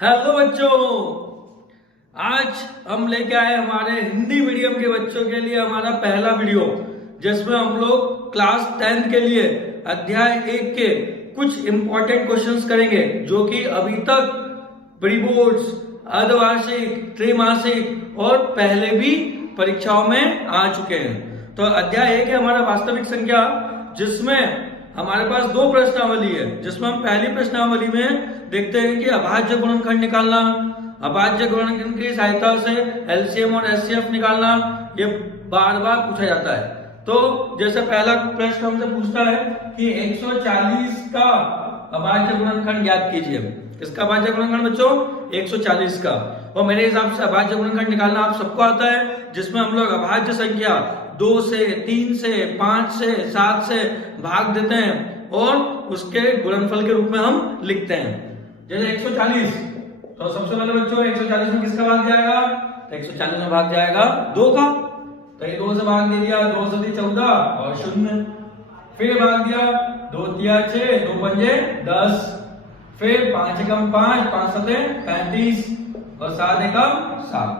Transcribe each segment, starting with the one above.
Hello बच्चों, आज हम लेके आए हमारे हिंदी मीडियम के बच्चों के लिए हमारा पहला वीडियो, जिसमें हम लोग क्लास 10th के लिए अध्याय 1 के कुछ इंपॉर्टेंट क्वेश्चंस करेंगे जो कि अभी तक प्री बोर्ड्स, अर्धवार्षिक, त्रैमासिक और पहले भी परीक्षाओं में आ चुके हैं। तो अध्याय 1 है हमारा वास्तविक संख्या, जिसमें हमारे पास दो प्रश्नावली है, जिसमें हम पहली प्रश्नावली में देखते हैं कि अभाज्य गुणनखंड निकालना, अभाज्य गुणनखंड की सहायता से एलसीएम और एचसीएफ निकालना, ये बार बार पूछा जाता है। तो जैसे पहला प्रश्न हमसे पूछता है कि 140 का अभाज्य गुणनखंड ज्ञात कीजिए। इसका अभाज्य गुणनखंड बच्चों 140 का, और मेरे हिसाब से अभाज्य गुणनखंड निकालना आप सबको आता है, जिसमें हम लोग अभाज्य संख्या 2 से, 3 से, 5 से, 7 से भाग देते हैं और उसके गुणनफल के रूप में हम लिखते हैं। जैसे 140, तो सबसे पहले बच्चों 140 में किसका भाग जाएगा? तो 140 में भाग जाएगा 2 का, तो ये 2 से भाग दे दिया, 2 से 14 और 0, फिर भाग दिया 2 तिया 6, 2 पंजे 10, फिर 5 एकम 5, 5 सते 35 और 7 एकम 7।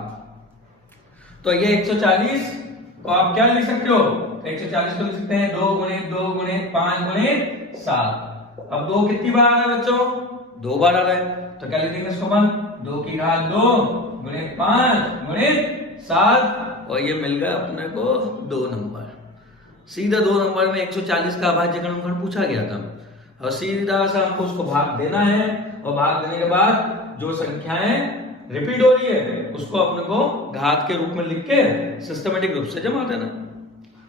तो ये 140 को आप क्या लिख सकते हो? 140 को लिख सकते हैं 2 गुणित 2 गुणित 5 गुणित 7। अब 2 कितनी बार आ रहा है बच्चों? 2 बार आ रहा है, तो क्या लिखेंगे इसको अपन? 2 की घात 2 गुणित 5 गुणित 7, और ये मिल गया अपने को 2 नंबर। सीधा 2 नंबर में 140 का अभाज्य गुणनखंड पूछा गया था, और सीधा सा हमको उसको भाग देना है, और भाग देने के बाद जो संख्याएं रिपीट हो रही है उसको अपने को घात के रूप में लिख के सिस्टमेटिक रूप से जमा देना।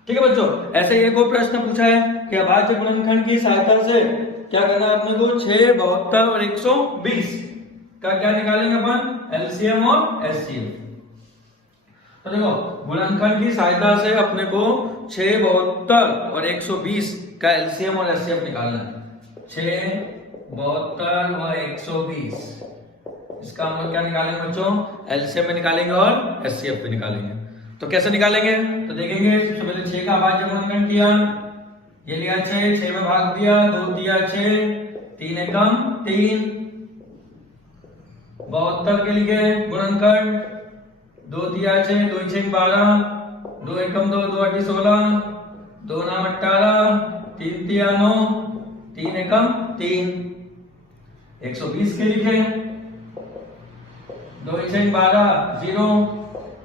ठीक है बच्चों, ऐसे एक और प्रश्न पूछा है कि अभाज्य गुणनखंड की सहायता से क्या करना है अपने को? 6, 72 और 120 का क्या निकालेंगे अपन? एलसीएम और एचसीएफ। तो देखो, गुणनखंड की सहायता से अपने को 6, 72 और 120 का एलसीएम और एचसीएफ निकालना है। 6, 72 और 120, इसका हम लोग क्या निकालेंगे बच्चों? एलसीएम में निकालेंगे और एचसीएफ में निकालेंगे। तो कैसे निकालेंगे? तो देखेंगे, सबसे पहले 6 का अभाज्य गुणनखंड किया, ये लिया 6 में भाग दिया, 2 दिया 6, 3 एकम 3, 72 के लिए गुणनखंड 2 दिया 6, 2 6 12, 2 एकम 2, 2 8 16, 2 9 18, 3 तिया 9, 3 एकम 3। 120 के लिखे 2 6 12 0,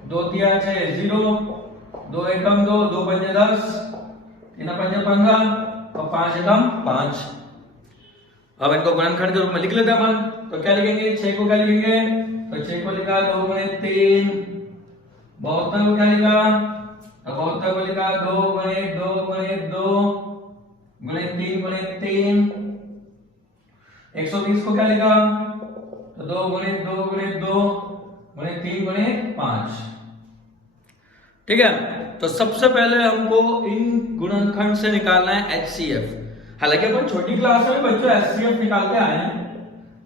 2 तिया 6 0, 2 एकम 2, 2 पंजे 10, 3 पंजे 15 और 5 एकम 5। अब इनको गुणनखंड के रूप में लिख लेते हैं अपन। तो क्या लिखेंगे? 6 को क्या लिखेंगे? तो 6 को लिखा 2 गुणित 3, 72 को क्या लिखा? 72 को लिखा 2 गुणित 2 गुणित 2 गुणित 3 गुणित 3। 120 को क्या लिखा? तो 2 गुणित 2 गुणित 2 गुणित 3 गुणित 5। ठीक है, तो सबसे पहले हमको इन गुणनखंड से निकालना है एचसीएफ। हालांकि अपन छोटी क्लास में बच्चों एचसीएफ निकालते आए हैं,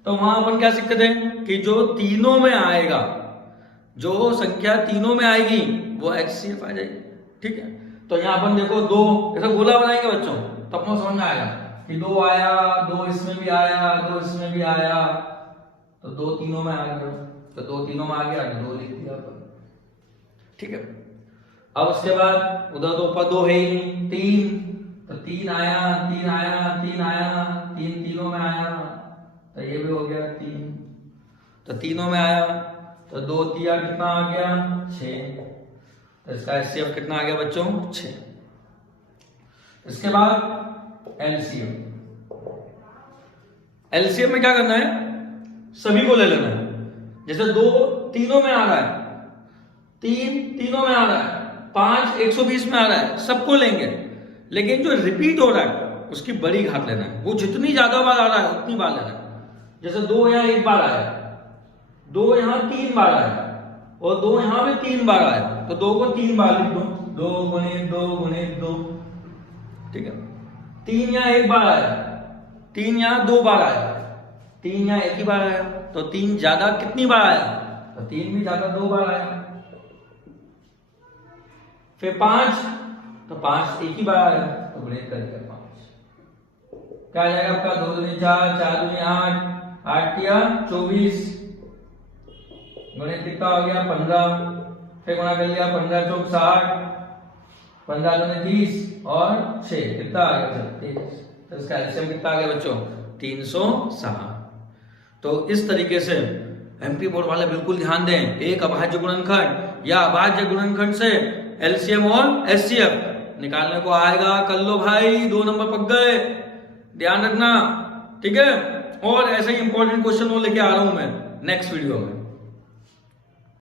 तो वहां अपन क्या सीखते थे कि जो तीनों में आएगा, जो संख्या तीनों में आएगी वो एचसीएफ आ जाएगी। ठीक है, तो यहाँ अपन देखो 2 ऐसा गोला बनाएंगे बच्चों, तो अपने समझ में आएगा कि 2 आया, 2 इसमें भी आया, 2 इसमें भी आया, तो 2 तीनों में आ गया, तो 2 तीनों में आ गया, 2 लिख दिया अपन। ठीक है, अब उसके बाद उधर 2 पर 2 है ही नहीं, 3, तो 3 आया, 3 आया, 3 आया, 3 तीनों में आया, तो ये भी हो गया 3, तो तीनों में आया, तो 2 तिया कितना आ गया? 6, तो इसका एचसीएफ कितना आ गया बच्चों? 6। इसके बाद एलसीएम। एलसीएम में क्या करना है? सभी को ले लेना है। जैसे 2 तीनों में आ रहा है, 3 तीनों में आ रहा है, 5 120 में आ रहा है, सबको लेंगे, लेकिन जो रिपीट हो रहा है उसकी बड़ी घात लेना है। वो जितनी ज्यादा बार आ रहा है उतनी बार लेना है। जैसे 2 यहाँ 1 बार आया, 2 यहाँ 3 बार आया, और 2 यहाँ भी 3 बार आया, तो 2 को 3 बार लिख दो, 2 गुणित 2 गुणित 2। ठीक है, 3 यहाँ 1 बार आया, 3 यहाँ 2 बार आया, 3 यहाँ 1 ही बार आया, तो 3 ज्यादा कितनी बार आया? तो 3 भी ज्यादा 2 बार आया। फिर 5, तो 5 एक ही बार आया, तो ब्रेक कर दिया 5। क्या आ जाएगा आपका? 2 दूनी 4, 4 दूनी 8, 8 या 24, गुणित कितना हो गया 15, फिर गुणा कर लिया 15 चौक 60, 15 दूनी 30 और 6 कितना आ गया 36। तो इसका एलसीएम कितना आ गया बच्चों 360। तो इस तरीके से एमपी बोर्ड वाले बिल्कुल ध्यान दें, एक अभाज्य गुणनखंड या अभाज्य गुणनखंड से एलसीएम और एचसीएफ निकालने को आएगा। कर लो भाई, 2 नंबर पक गए, ध्यान रखना, ठीक है। और ऐसे ही इंपॉर्टेंट क्वेश्चन वो लेके आ रहा हूं मैं नेक्स्ट वीडियो में।